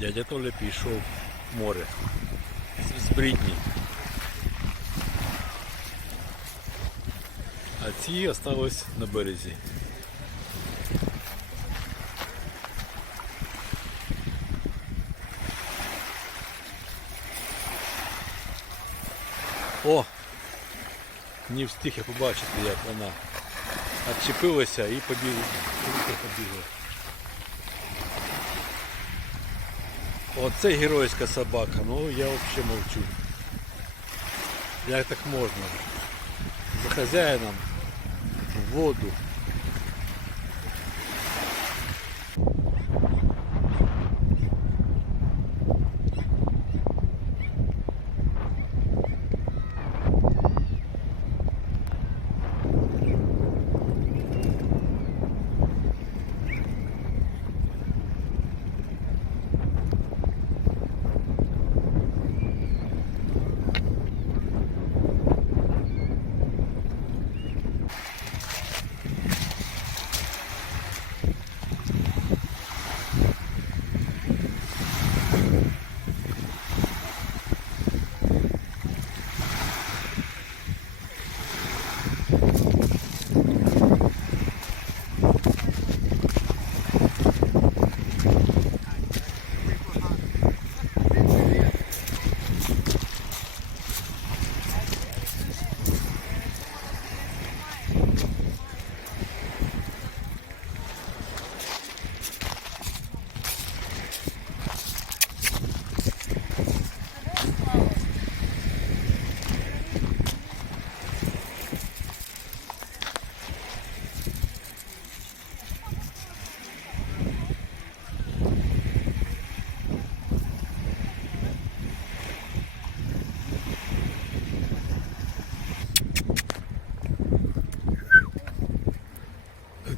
Дядя Толя пішов в море з Брідні. А ці остались на березі. О! Не встиг я побачити, як вона відчепилася і побігла. Оце геройська собака, ну я взагалі мовчу. Як так можна? За хазяїном в воду.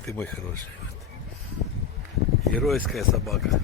Ты мой хороший. Геройская собака.